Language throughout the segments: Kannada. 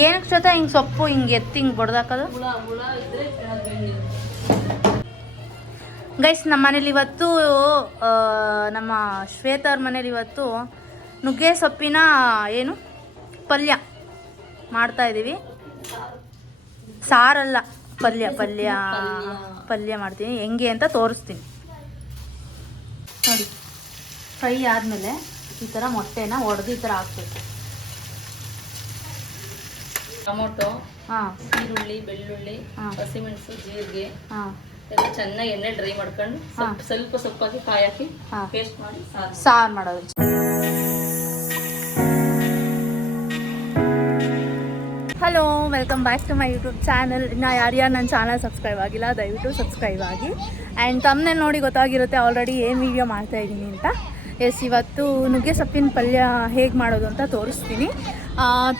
ಏನಕ್ಕೆ ಜೊತೆ ಹಿಂಗೆ ಸೊಪ್ಪು ಹಿಂಗೆ ಎತ್ತಿ ಹಿಂಗೆ ಬಡ್ದಾಕೋದು? ಗೈಸ್, ನಮ್ಮ ಮನೇಲಿ ಇವತ್ತು ನಮ್ಮ ಶ್ವೇತ ಅವ್ರ ಮನೇಲಿ ಇವತ್ತು ನುಗ್ಗೆ ಸೊಪ್ಪಿನ ಏನು ಪಲ್ಯ ಮಾಡ್ತಾಯಿದ್ದೀವಿ. ಸಾರಲ್ಲ, ಪಲ್ಯ ಮಾಡ್ತೀನಿ. ಹೆಂಗೆ ಅಂತ ತೋರಿಸ್ತೀನಿ ನೋಡಿ. ಫ್ರೈ ಆದಮೇಲೆ ಈ ಥರ ಮೊಟ್ಟೆನ ಒಡೆದು ಈ ಥರ ಹಾಕ್ಬೇಕು. ಟೊಮೊಟೊ, ಈರುಳ್ಳಿ, ಬೆಳ್ಳುಳ್ಳಿ, ಹಸಿಮೆಣಸು, ಜೀರಿಗೆ ಎಲ್ಲ ಚೆನ್ನಾಗಿ ಎಣ್ಣೆ ಡ್ರೈ ಮಾಡ್ಕೊಂಡು ಸ್ವಲ್ಪ ಸೊಪ್ಪಾಗಿ ಕಾಯಿ ಹಾಕಿ ಪೇಸ್ಟ್ ಮಾಡಿ ಸಾರು ಮಾಡೋದು. Hello, welcome back to my YouTube channel. ಇನ್ನು ಯಾರ್ಯಾರು ನನ್ನ ಚಾನಲ್ ಸಬ್ಸ್ಕ್ರೈಬ್ ಆಗಿಲ್ಲ ದಯವಿಟ್ಟು ಸಬ್ಸ್ಕ್ರೈಬ್ ಆಗಿ. ಆ್ಯಂಡ್ ತಮ್ಮನೇಲಿ ನೋಡಿ ಗೊತ್ತಾಗಿರುತ್ತೆ ಆಲ್ರೆಡಿ ಏನು ವೀಡಿಯೋ ಮಾಡ್ತಾಯಿದ್ದೀನಿ ಅಂತ. ಇವತ್ತು ನುಗ್ಗೆ ಸೊಪ್ಪಿನ ಪಲ್ಯ ಹೇಗೆ ಮಾಡೋದು ಅಂತ ತೋರಿಸ್ತೀನಿ.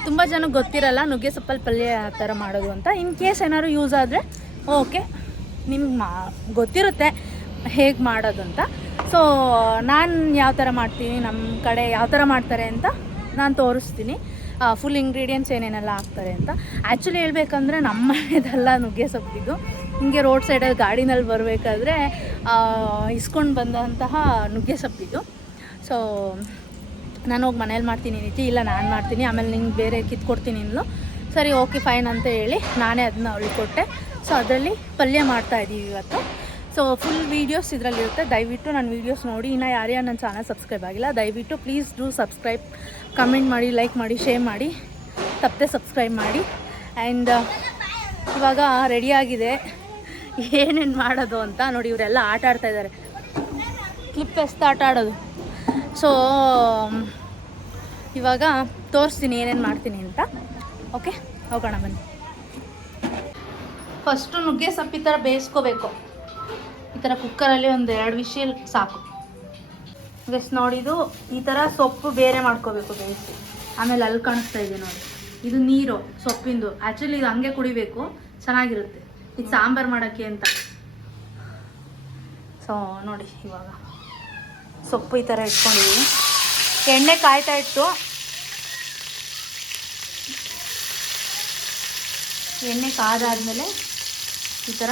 ತುಂಬ ಜನಕ್ಕೆ ಗೊತ್ತಿರಲ್ಲ ನುಗ್ಗೆ ಸೊಪ್ಪಲ್ಲಿ ಪಲ್ಯ ಯಾವ ಥರ ಮಾಡೋದು ಅಂತ. ಇನ್ ಕೇಸ್ ಏನಾದ್ರು ಯೂಸ್ ಆದರೆ ಓಕೆ, ನಿಮ್ಗೆ ಗೊತ್ತಿರುತ್ತೆ ಹೇಗೆ ಮಾಡೋದು ಅಂತ. ಸೊ ನಾನು ಯಾವ ಥರ ಮಾಡ್ತೀನಿ, ನಮ್ಮ ಕಡೆ ಯಾವ ಥರ ಮಾಡ್ತಾರೆ ಅಂತ ನಾನು ತೋರಿಸ್ತೀನಿ. ಫುಲ್ ಇಂಗ್ರೀಡಿಯೆಂಟ್ಸ್ ಏನೇನೆಲ್ಲ ಹಾಕ್ತಾರೆ ಅಂತ. ಆ್ಯಕ್ಚುಲಿ ಹೇಳ್ಬೇಕಂದ್ರೆ ನಮ್ಮ ಮನೆಯದೆಲ್ಲ ನುಗ್ಗೆ ಸೊಪ್ಪಿದ್ದು. ಹಿಂಗೆ ರೋಡ್ ಸೈಡಲ್ಲಿ ಗಾಡಿನಲ್ಲಿ ಬರಬೇಕಾದ್ರೆ ಇಸ್ಕೊಂಡು ಬಂದಂತಹ ನುಗ್ಗೆ ಸೊಪ್ಪಿದ್ದು. ಸೊ ನಾನು ಹೋಗಿ ಮನೇಲಿ ಮಾಡ್ತೀನಿ ನೀತಿ, ಇಲ್ಲ ನಾನು ಮಾಡ್ತೀನಿ, ಆಮೇಲೆ ನಿಂಗೆ ಬೇರೆ ಕಿತ್ಕೊಡ್ತೀನಿ ಇನ್ನು. ಸರಿ ಓಕೆ ಫೈನ್ ಅಂತ ಹೇಳಿ ನಾನೇ ಅದನ್ನ ಅವಳಿಗೆ ಕೊಟ್ಟೆ. ಸೊ ಅದರಲ್ಲಿ ಪಲ್ಯ ಮಾಡ್ತಾಯಿದ್ದೀವಿ ಇವತ್ತು. ಸೊ ಫುಲ್ ವೀಡಿಯೋಸ್ ಇದರಲ್ಲಿರುತ್ತೆ, ದಯವಿಟ್ಟು ನನ್ನ ವೀಡಿಯೋಸ್ ನೋಡಿ. ಇನ್ನು ಯಾರ್ಯಾರು ನನ್ನ ಚಾನಲ್ ಸಬ್ಸ್ಕ್ರೈಬ್ ಆಗಿಲ್ಲ ದಯವಿಟ್ಟು ಪ್ಲೀಸ್ ಡೂ ಸಬ್ಸ್ಕ್ರೈಬ್, ಕಮೆಂಟ್ ಮಾಡಿ, ಲೈಕ್ ಮಾಡಿ, ಶೇರ್ ಮಾಡಿ, ತಪ್ಪದೆ ಸಬ್ಸ್ಕ್ರೈಬ್ ಮಾಡಿ. ಆ್ಯಂಡ್ ಇವಾಗ ರೆಡಿಯಾಗಿದೆ ಏನೇನು ಮಾಡೋದು ಅಂತ ನೋಡಿ. ಇವರೆಲ್ಲ ಆಟ ಆಡ್ತಾಯಿದ್ದಾರೆ, ಕ್ಲಿಪ್ ಎಸ್ತ ಆಟ ಆಡೋದು. ಸೊ ಇವಾಗ ತೋರಿಸ್ತೀನಿ ಏನೇನು ಮಾಡ್ತೀನಿ ಅಂತ. ಓಕೆ, ಹೋಗೋಣ ಬನ್ನಿ. ಫಸ್ಟು ನುಗ್ಗೆ ಸೊಪ್ಪು ಈ ಥರ ಬೇಯಿಸ್ಕೋಬೇಕು. ಈ ಥರ ಕುಕ್ಕರಲ್ಲಿ ಒಂದು 2 ವಿಷಲ್ ಸಾಕು. ಗೈಸ್ ನೋಡಿದು ಈ ಥರ ಸೊಪ್ಪು ಬೇರೆ ಮಾಡ್ಕೋಬೇಕು ಬೇಯಿಸಿ. ಆಮೇಲೆ ಅಲ್ಲಿ ಕಾಣಿಸ್ತಾ ಇದೆ ನೋಡಿ, ಇದು ನೀರು ಸೊಪ್ಪಿಂದು. ಆ್ಯಕ್ಚುಲಿ ಇದು ಹಂಗೆ ಕುಡಿಬೇಕು, ಚೆನ್ನಾಗಿರುತ್ತೆ. ಇದು ಸಾಂಬಾರು ಮಾಡೋಕ್ಕೆ ಅಂತ. ಸೊ ನೋಡಿ, ಇವಾಗ ಸೊಪ್ಪು ಈ ಥರ ಇಟ್ಕೊಂಡಿದ್ದೀವಿ. ಎಣ್ಣೆ ಕಾಯ್ತಾ ಇಟ್ಟು, ಎಣ್ಣೆ ಕಾದಾದ್ಮೇಲೆ ಈ ಥರ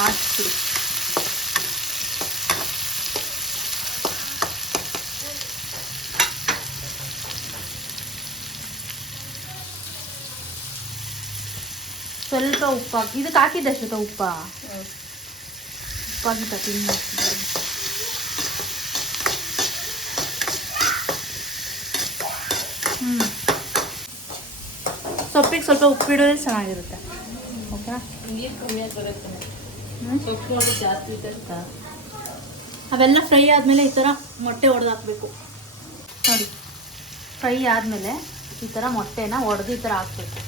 ಆಡಿಸ್ಬಿಡಿ. ಸ್ವಲ್ಪ ಉಪ್ಪು ಹಾಕಿ, ಇದಕ್ಕೆ ಹಾಕಿದ್ದಷ್ಟು ಉಪ್ಪಾಗಿ ತಿನ್ನ. ಸೊಪ್ಪಿಗೆ ಸ್ವಲ್ಪ ಉಪ್ಪಿಡೋದ್ರೆ ಚೆನ್ನಾಗಿರುತ್ತೆ. ಓಕೆನಾ? ನೀರು ಕಮ್ಮಿ ಬರುತ್ತೆ, ಸೊಪ್ಪು ಜಾಸ್ತಿ ಇರುತ್ತೆ. ಅವೆಲ್ಲ ಫ್ರೈ ಆದಮೇಲೆ ಈ ಥರ ಮೊಟ್ಟೆ ಒಡೆದು ಹಾಕಬೇಕು ನೋಡಿ. ಫ್ರೈ ಆದಮೇಲೆ ಈ ಥರ ಮೊಟ್ಟೆನ ಒಡೆದು ಈ ಥರ ಹಾಕ್ಬೇಕು.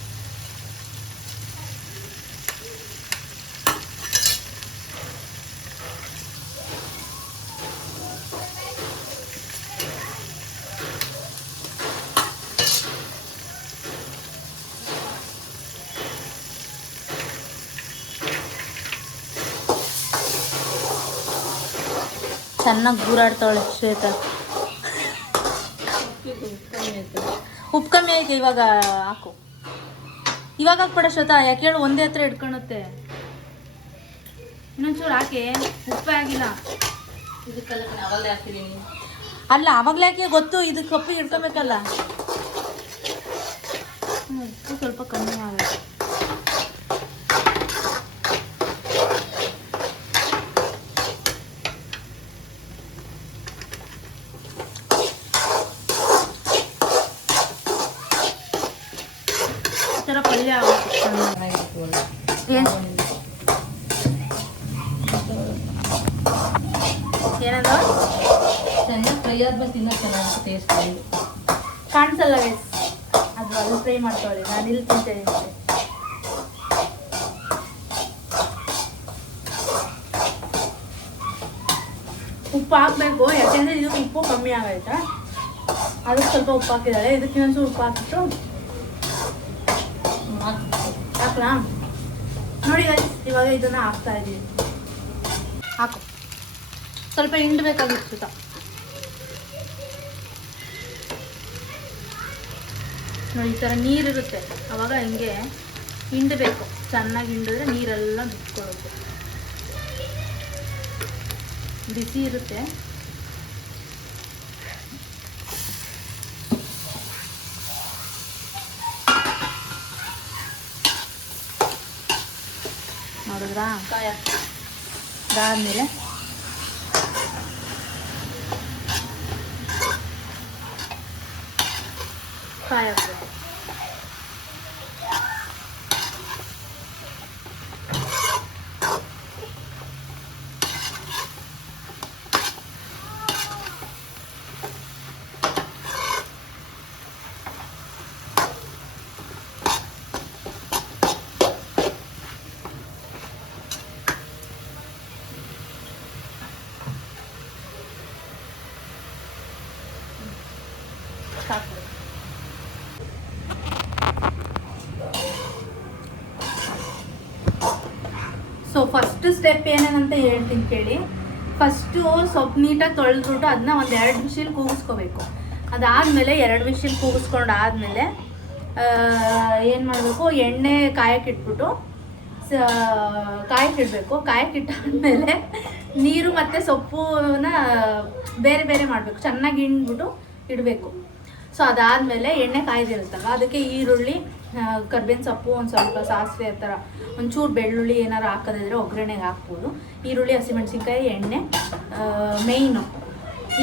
ಚೆನ್ನಾಗಿ ಗೂರಾಡ್ತಾವಳೆ ಶ್ವೇತ. ಉಪ್ಪು ಕಮ್ಮಿ ಆಯ್ತು, ಇವಾಗ ಹಾಕು. ಇವಾಗ ಹಾಕ್ಬೇಡ ಶ್ವೇತ, ಯಾಕೆ ಹೇಳು, ಒಂದೇ ಹತ್ರ ಇಟ್ಕೊಳುತ್ತೆ. ಇನ್ನೊಂಚೂರು ಹಾಕಿ, ಉಪ್ಪೇ ಆಗಿಲ್ಲ. ಇದಕ್ಕೆಲ್ಲ ಅವಾಗಲೇ ಹಾಕ್ತಿದ್ದೀನಿ. ಅಲ್ಲ ಅವಾಗಲೇ ಹಾಕಿ ಗೊತ್ತು, ಇದಕ್ಕೆ ಕಪ್ಪಿಗೆ ಇಟ್ಕೊಬೇಕಲ್ಲ. ಉಪ್ಪು ಸ್ವಲ್ಪ ಕಮ್ಮಿ ಆಗುತ್ತೆ. ಪಲ್ಯ ಏನದ ಚೆನ್ನಾಗಿ ಫ್ರೈ ಆದ್ಮೇಲೆ ತಿನ್ನೋದು ಚೆನ್ನಾಗಿ ಟೇಸ್ಟ್ ಕಾಣಿಸಲ್ಲ ಗೈಸ್. ಅದು ಅಲ್ಲಿ ಫ್ರೈ ಮಾಡ್ಕೊಳ್ಳಿ, ನಾನು ಇಲ್ಲಿ ತಿಂತೇನೆ. ಉಪ್ಪು ಹಾಕಬೇಕು, ಯಾಕೆಂದರೆ ಇದು ಉಪ್ಪು ಕಮ್ಮಿ ಆಗೈತೆ. ಅದಕ್ಕೆ ಸ್ವಲ್ಪ ಉಪ್ಪು ಹಾಕಿದ್ದಾಳೆ, ಇದಕ್ಕೆ ಇನ್ನೊಂದು ಉಪ್ಪು ಹಾಕಿಟ್ಟು ಹಾಕ್ಲಾ ನೋಡಿ ಗೈಸ್. ಇವಾಗ ಇದನ್ನು ಹಾಕ್ತಾ ಇದ್ದೀವಿ. ಹಾಕು, ಸ್ವಲ್ಪ ಹಿಂಡಬೇಕಾಗಿತ್ತು. ನೋಡಿ ಈ ಥರ ನೀರಿರುತ್ತೆ, ಆವಾಗ ಹಿಂಗೆ ಹಿಂಡಬೇಕು. ಚೆನ್ನಾಗಿ ಹಿಂಡಿದ್ರೆ ನೀರೆಲ್ಲ ಬಿಟ್ಕೊಡುತ್ತೆ. ಬಿಸಿ ಇರುತ್ತೆ. ನೋಡಿದ್ರಾ? ಅದಾದಮೇಲೆ ಕಾಯಿ ಹಾಕ್ಬೇಕು. ಸಾಕು. ಸೊ ಫಸ್ಟ್ ಸ್ಟೆಪ್ ಏನೇನಂತ ಹೇಳ್ತೀನಿ ಕೇಳಿ. ಫಸ್ಟು ಸೊಪ್ಪು ನೀಟಾಗಿ ತೊಳೆದ್ಬಿಟ್ಟು ಅದನ್ನ ಒಂದು 2 ವಿಷಿಲ್ ಕೂಗಿಸ್ಕೋಬೇಕು. ಅದಾದಮೇಲೆ 2 ವಿಷಿಲ್ ಕೂಗಿಸ್ಕೊಂಡು ಆದಮೇಲೆ ಏನು ಮಾಡಬೇಕು, ಎಣ್ಣೆ ಕಾಯಕ್ಕಿಟ್ಬಿಟ್ಟು ಕಾಯಕ್ಕಿಡಬೇಕು. ಕಾಯಕ್ಕಿಟ್ಟಾದ್ಮೇಲೆ ನೀರು ಮತ್ತು ಸೊಪ್ಪನ್ನ ಬೇರೆ ಬೇರೆ ಮಾಡಬೇಕು, ಚೆನ್ನಾಗಿ ಹಿಂಡ್ಬಿಟ್ಟು ಇಡಬೇಕು. ಸೊ ಅದಾದಮೇಲೆ ಎಣ್ಣೆ ಕಾಯ್ದಿರುತ್ತಲ್ಲ, ಅದಕ್ಕೆ ಈರುಳ್ಳಿ, ಕರ್ಬೇವಿನ ಸೊಪ್ಪು, ಒಂದು ಸ್ವಲ್ಪ ಸಾಸಿವೆ, ಆ ಥರ ಒಂಚೂರು ಬೆಳ್ಳುಳ್ಳಿ ಏನಾರು ಹಾಕೋದಿದ್ರೆ ಒಗ್ಗರಣೆಗೆ ಹಾಕ್ಬೋದು. ಈರುಳ್ಳಿ, ಹಸಿಮೆಣಸಿನ್ಕಾಯಿ, ಎಣ್ಣೆ ಮೇಯ್ನು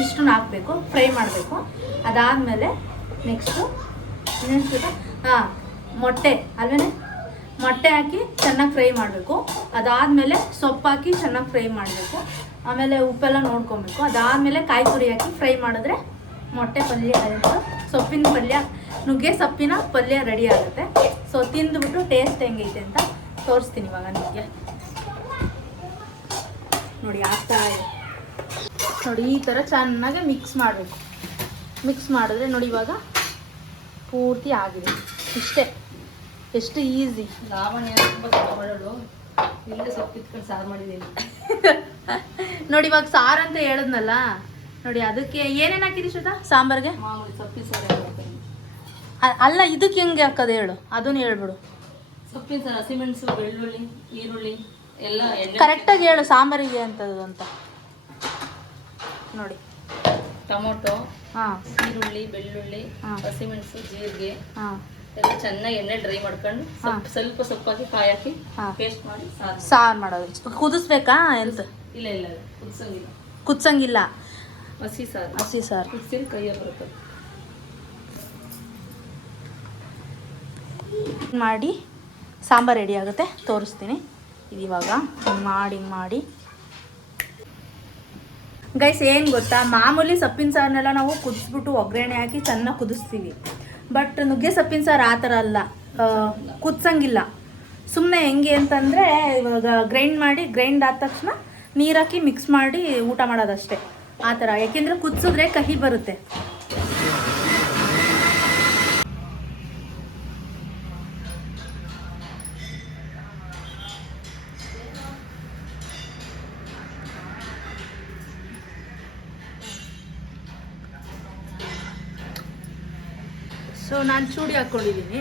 ಇಷ್ಟನ್ನು ಹಾಕಬೇಕು, ಫ್ರೈ ಮಾಡಬೇಕು. ಅದಾದಮೇಲೆ ನೆಕ್ಸ್ಟು ಮೊಟ್ಟೆ ಅಲ್ವೇ, ಮೊಟ್ಟೆ ಹಾಕಿ ಚೆನ್ನಾಗಿ ಫ್ರೈ ಮಾಡಬೇಕು. ಅದಾದಮೇಲೆ ಸೊಪ್ಪು ಹಾಕಿ ಚೆನ್ನಾಗಿ ಫ್ರೈ ಮಾಡಬೇಕು. ಆಮೇಲೆ ಉಪ್ಪೆಲ್ಲ ನೋಡ್ಕೊಬೇಕು. ಅದಾದಮೇಲೆ ಕಾಯಿ ತುರಿ ಹಾಕಿ ಫ್ರೈ ಮಾಡಿದ್ರೆ ಮೊಟ್ಟೆ ಪಲ್ಯ ಆಯಿತು. ಸೊಪ್ಪಿನ ಪಲ್ಯ, ನುಗ್ಗೆ ಸೊಪ್ಪಿನ ಪಲ್ಯ ರೆಡಿ ಆಗುತ್ತೆ. ಸೊ ತಿಂದುಬಿಟ್ಟು ಟೇಸ್ಟ್ ಹೆಂಗೈತೆ ಅಂತ ತೋರಿಸ್ತೀನಿ ಇವಾಗ ನಿಮಗೆ. ನೋಡಿ ಆಗ್ತಾ ಇದೆ ನೋಡಿ, ಈ ಥರ ಚೆನ್ನಾಗಿ ಮಿಕ್ಸ್ ಮಾಡಬೇಕು. ಮಿಕ್ಸ್ ಮಾಡಿದ್ರೆ ನೋಡಿ ಇವಾಗ ಪೂರ್ತಿ ಆಗಿದೆ. ಇಷ್ಟೇ, ಎಷ್ಟು ಈಸಿ. ಲಾವಣ್ಯ ತುಂಬ ಮಾಡೋಳು, ಇಲ್ಲೇ ಸೊಪ್ಪು ಇಟ್ಕೊಂಡು ಸಾರು ಮಾಡಿದ್ದೀನಿ. ನೋಡಿ ಇವಾಗ ಸಾರು ಅಂತ ಹೇಳಿದ್ನಲ್ಲ, ನೋಡಿ ಅದಕ್ಕೆ ಏನೇನು ಹಾಕಿರಿ ಶ್ವೇತಾ ಸಾಂಬಾರಿಗೆ? ಮಾಮೂಲಿ ಸೊಪ್ಪಿನ ಸಾರು ಹಾಕ್ತೀನಿ. ಅಲ್ಲ, ಇದಕ್ಕೆ ಹೆಂಗೆ ಹಾಕೋದು ಹೇಳು, ಅದನ್ನು ಹೇಳ್ಬಿಡು. ಸೊಪ್ಪಿನ ಸಾರು ಹಸಿಮೆಣಸು, ಬೆಳ್ಳುಳ್ಳಿ, ಈರುಳ್ಳಿ ಎಲ್ಲ ಕರೆಕ್ಟಾಗಿ ಹೇಳು ಸಾಂಬಾರಿಗೆ ಅಂತದ್ದು ಅಂತ. ನೋಡಿ ಟೊಮೊಟೊ, ಹಾಂ, ಈರುಳ್ಳಿ, ಬೆಳ್ಳುಳ್ಳಿ, ಹಸಿಮೆಣಸು, ಜೀರಿಗೆ ಹಾಂ, ಎಲ್ಲ ಚೆನ್ನಾಗಿ ಎಣ್ಣೆ ಡ್ರೈ ಮಾಡ್ಕೊಂಡು ಸ್ವಲ್ಪ ಸೊಪ್ಪಾಕಿ ಕಾಯಿ ಹಾಕಿ ಪೇಸ್ಟ್ ಮಾಡಿ ಸಾರು ಮಾಡೋದು. ಕುದಿಸ್ಬೇಕಾ ಎಂತ? ಇಲ್ಲ ಇಲ್ಲ ಕುದಿಸಂಗಿಲ್ಲ, ಕುದಿಸಂಗಿಲ್ಲ, ಹಸಿ ಸಾರು. ಹಸಿ ಸಾರು ಕುದಿಸಿದ್ರೆ ಕೈಯ ಬರುತ್ತೆ. ಮಾಡಿ ಸಾಂಬಾರು ರೆಡಿ ಆಗುತ್ತೆ, ತೋರಿಸ್ತೀನಿ. ಇದು ಇವಾಗ ಹಿಂಗೆ ಮಾಡಿ ಗೈಸ್, ಏನು ಗೊತ್ತಾ, ಮಾಮೂಲಿ ಸೊಪ್ಪಿನ ಸಾರನ್ನೆಲ್ಲ ನಾವು ಕುದಿಸ್ಬಿಟ್ಟು ಒಗ್ಗರಣೆ ಹಾಕಿ ಚೆನ್ನಾಗಿ ಕುದಿಸ್ತೀವಿ. ಬಟ್ ನುಗ್ಗೆ ಸೊಪ್ಪಿನ ಸಾರು ಆ ಥರ ಅಲ್ಲ, ಕುದಿಸಂಗಿಲ್ಲ. ಸುಮ್ಮನೆ ಹೆಂಗೆ ಅಂತಂದರೆ, ಇವಾಗ ಗ್ರೈಂಡ್ ಆದ ತಕ್ಷಣ ನೀರು ಹಾಕಿ ಮಿಕ್ಸ್ ಮಾಡಿ ಊಟ ಮಾಡೋದಷ್ಟೇ, ಆ ಥರ. ಯಾಕೆಂದರೆ ಕುದಿಸಿದ್ರೆ ಕಹಿ ಬರುತ್ತೆ. ಸೊ ನಾನು ಚೂಡಿ ಹಾಕ್ಕೊಂಡಿದ್ದೀನಿ.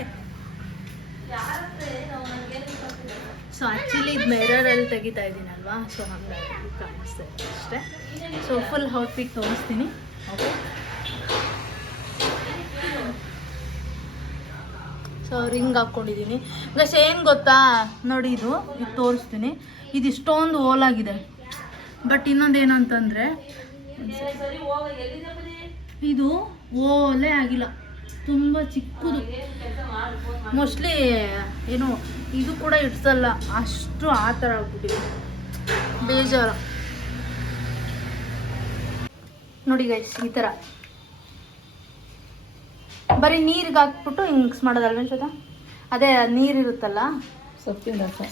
ಸೊ ಆ್ಯಕ್ಚುಲಿ ಇದು ಮಿರರಲ್ಲಿ ತೆಗಿತಾ ಇದ್ದೀನಲ್ವಾ, ಸೊ ಹಾಗಾಗಿ ಕಾಣಿಸ್ತಾ ಇದೆ ಅಷ್ಟೇ. ಸೊ ಫುಲ್ ಔಟ್ಫಿಟ್ ತೋರಿಸ್ತೀನಿ. ಓಕೆ, ಸೊ ರಿಂಗ್ ಹಾಕ್ಕೊಂಡಿದ್ದೀನಿ. ಗಸ್ ಏನು ಗೊತ್ತಾ, ನೋಡಿ ಇದು ತೋರಿಸ್ತೀನಿ. ಇದು ಇಷ್ಟೊಂದು ಓಲಾಗಿದೆ. ಬಟ್ ಇನ್ನೊಂದು ಏನಂತಂದರೆ, ಇದು ಓಲೇ ಆಗಿಲ್ಲ, ತುಂಬ ಚಿಕ್ಕದು. ಮೋಸ್ಟ್ಲಿ ಏನು ಇದು ಕೂಡ ಇಡ್ಸಲ್ಲ, ಅಷ್ಟು ಆ ಥರ ಆಗ್ಬಿಟ್ಟಿದೆ, ಬೇಜಾರು. ನೋಡಿ ಗೈಸ್, ಈ ಥರ ಬರೀ ನೀರಿಗೆ ಹಾಕ್ಬಿಟ್ಟು ಹಿಂಗೆ ಮಿಕ್ಸ್ ಮಾಡೋದಲ್ವ ಜೊತೆ. ಅದೇ ನೀರಿರುತ್ತಲ್ಲ,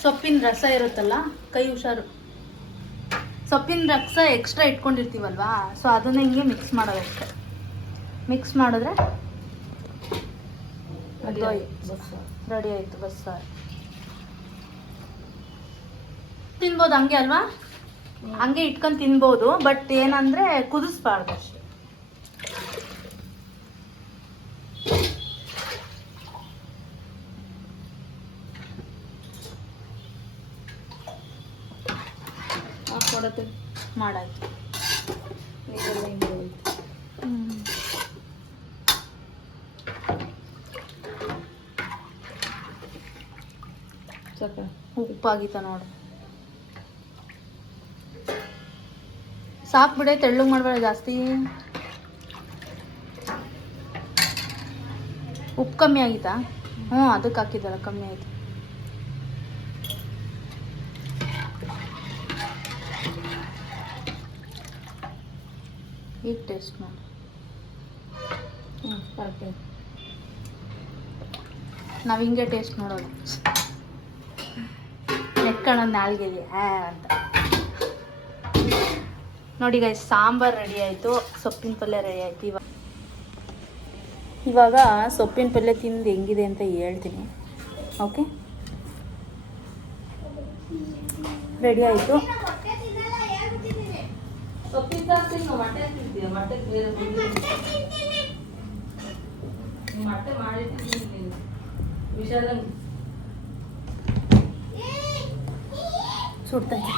ಸೊಪ್ಪಿನ ರಸ ಇರುತ್ತಲ್ಲ, ಕೈ ಹುಷಾರು. ಸೊಪ್ಪಿನ ರಸ ಎಕ್ಸ್ಟ್ರಾ ಇಟ್ಕೊಂಡಿರ್ತೀವಲ್ವಾ, ಸೊ ಅದನ್ನ ಹಿಂಗೆ ಮಿಕ್ಸ್ ಮಾಡೋದಷ್ಟೇ. ಮಿಕ್ಸ್ ಮಾಡಿದ್ರೆ ರೆಡಿ ಆಯಿತು ಬಸ್ಸಾರು. ತಿನ್ಬೋದು ಹಂಗೆ ಅಲ್ವಾ, ಹಂಗೆ ಇಟ್ಕೊಂಡು ತಿನ್ಬೋದು. ಬಟ್ ಏನಂದರೆ ಕುದಿಸ್ಬಾರ್ದು ಅಷ್ಟೆ. ಮಾಡತ್ತೆ ಮಾಡಾಯ್ತು. ನೀರೆಲ್ಲ ಹಿಂಗೆ ಹೋಯ್ತು. ಸಾಕ ಉಪ್ಪಾಗಿತ್ತ ನೋಡು. ಸಾಕು ಬಿಡೆ, ತೆಳ್ಳಗೆ ಮಾಡಬೇಡ ಜಾಸ್ತಿ. ಉಪ್ಪು ಕಮ್ಮಿ ಆಗಿತ್ತಾ? ಹ್ಞೂ, ಅದಕ್ಕೆ ಹಾಕಿದ್ದಲ್ಲ, ಕಮ್ಮಿ ಆಯಿತು. ಈಗ ಟೇಸ್ಟ್ ಮಾಡಿ. ಕರೆಕ್ಟ್. ನಾವು ಹಿಂಗೆ ಟೇಸ್ಟ್ ನೋಡೋದು, ನೆಟ್ಕೊಳ್ಳೋದು ನಾಲ್ಗೆಲಿ ಅಂತ. ನೋಡಿ ಗೈಸ್, ಸಾಂಬಾರು ರೆಡಿ ಆಯಿತು, ಸೊಪ್ಪಿನ ಪಲ್ಯ ರೆಡಿ ಆಯಿತು. ಇವಾಗ ಸೊಪ್ಪಿನ ಪಲ್ಯ ತಿಂದು ಹೆಂಗಿದೆ ಅಂತ ಹೇಳ್ತೀನಿ. ಓಕೆ, ರೆಡಿ ಆಯಿತು. ಸೊಪ್ಪಿನ ಮೊಟ್ಟೆ ತಿಂತೀಯ? ಮೊಟ್ಟೆ ಬೇರೆ ಮೊಟ್ಟೆ ಮಾಡಿರ್ತೀನಿ ವಿಶಾಲ ಸುಡ್ತಾ ಇದೆ.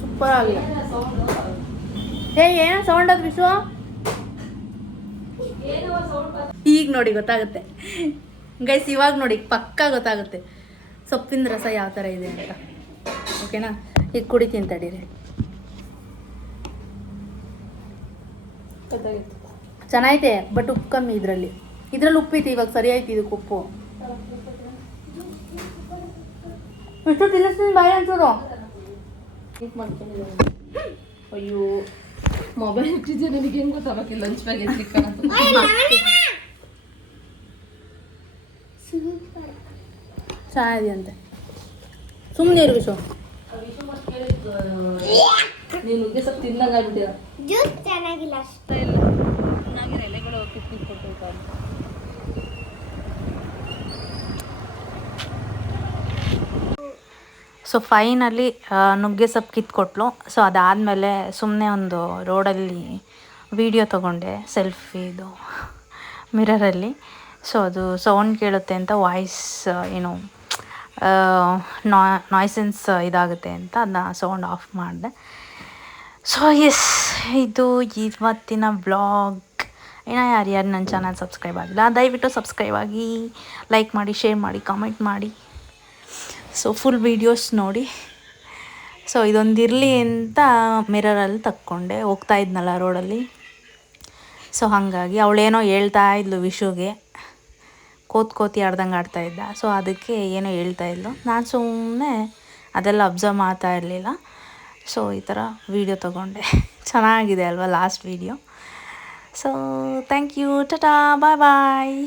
ಸೂಪರ್ ಆಗಿದೆ. ಏನೋ ಸೌಂಡ್ ಅದು ವಿಶ್ವ. ಈಗ ನೋಡಿ ಗೊತ್ತಾಗುತ್ತೆ ಗೈಸ್, ಇವಾಗ ನೋಡಿ ಪಕ್ಕಾ ಗೊತ್ತಾಗುತ್ತೆ ಸೊಪ್ಪಿನ ರಸ ಯಾವ ಥರ ಇದೆ ಅಂತ. ಓಕೆನಾ? ಈಗ ಕುಡಿತೀನಿ ತಡೀರಿ. ಚೆನ್ನಾಗೈತೆ, ಬಟ್ ಉಪ್ಪು ಕಮ್ಮಿ ಇದರಲ್ಲಿ. ಉಪ್ಪಿತ್ತು, ಇವಾಗ ಸರಿ ಆಯ್ತು ಇದಕ್ಕೆ ಉಪ್ಪು. ಎಷ್ಟು ತಿನ್ನಿಸ್ತೀನಿ ಬಾಯಿ ಅಂತೂರು. ಅಯ್ಯೋ, ಮೊಬೈಲ್ ಇಟ್ಟಿದ್ದೆ, ನನಗೆ ಹೆಂಗೆ ಗೊತ್ತಾಗಕ್ಕೆ ಲಂಚ್ ಬ್ಯಾಗ್ ಎತ್ಲಿಕ್ಕೆ. ಚೆನ್ನಾಗಿದೆ ಅಂತೆ. ಸುಮ್ಮನೆ ಇರು ವಿಶ್ವ. ನೀನು ನುಗ್ಗೆ ಸ್ವಲ್ಪ ತಿಂದಂಗೆ ಆಗ್ಬಿಟ್ಟಿದ. ಜ್ಯೂಸ್ ಚೆನ್ನಾಗಿಲ್ಲ ಅಷ್ಟೇ. ಇಲ್ಲ, ಚೆನ್ನಾಗಿರೋ ಎಲೆಗಳು ಕಿತ್ತಿ ಕೊಟ್ಟಿರ್ತಾರೆ. ಸೊ ಫೈನಲಿ ನುಗ್ಗೆ ಸೊಪ್ಪು ಕಿತ್ಕೊಟ್ಲು. ಸೊ ಅದಾದಮೇಲೆ ಸುಮ್ಮನೆ ಒಂದು ರೋಡಲ್ಲಿ ವಿಡಿಯೋ ತೊಗೊಂಡೆ, ಸೆಲ್ಫಿದು ಮಿರರಲ್ಲಿ. ಸೊ ಅದು ಸೌಂಡ್ ಕೇಳುತ್ತೆ ಅಂತ ವಾಯ್ಸ್ ಏನು ನಾಯ್ಸೆನ್ಸ್ ಇದಾಗುತ್ತೆ ಅಂತ ಅದನ್ನ ಸೌಂಡ್ ಆಫ್ ಮಾಡಿದೆ. ಸೊ ಎಸ್, ಇದು ಇವತ್ತಿನ ವ್ಲಾಗ್. ಯಾರ್ಯಾರು ನನ್ನ ಚಾನಲ್ ಸಬ್ಸ್ಕ್ರೈಬ್ ಆಗಿಲ್ಲ ದಯವಿಟ್ಟು ಸಬ್ಸ್ಕ್ರೈಬ್ ಆಗಿ, ಲೈಕ್ ಮಾಡಿ, ಶೇರ್ ಮಾಡಿ, ಕಾಮೆಂಟ್ ಮಾಡಿ. ಸೊ ಫುಲ್ ವೀಡಿಯೋಸ್ ನೋಡಿ. ಸೊ ಇದೊಂದಿರಲಿ ಅಂತ ಮಿರರಲ್ಲಿ ತಕ್ಕೊಂಡೆ, ಹೋಗ್ತಾ ಇದ್ನಲ್ಲ ರೋಡಲ್ಲಿ. ಸೊ ಹಾಗಾಗಿ ಅವಳೇನೋ ಹೇಳ್ತಾ ಇದ್ಲು ವಿಶುಗೆ, ಕೋತಿ ಆಡ್ದಂಗೆ ಆಡ್ತಾಯಿದ್ದ. ಸೊ ಅದಕ್ಕೆ ಏನೋ ಹೇಳ್ತಾಯಿದ್ಲು. ನಾನು ಸುಮ್ಮನೆ ಅದೆಲ್ಲ ಅಬ್ಸರ್ವ್ ಮಾಡ್ತಾ ಇರಲಿಲ್ಲ. ಸೊ ಈ ಥರ ವೀಡಿಯೋ ತೊಗೊಂಡೆ. ಚೆನ್ನಾಗಿದೆ ಅಲ್ವಾ last video. So thank you, tata, bye bye.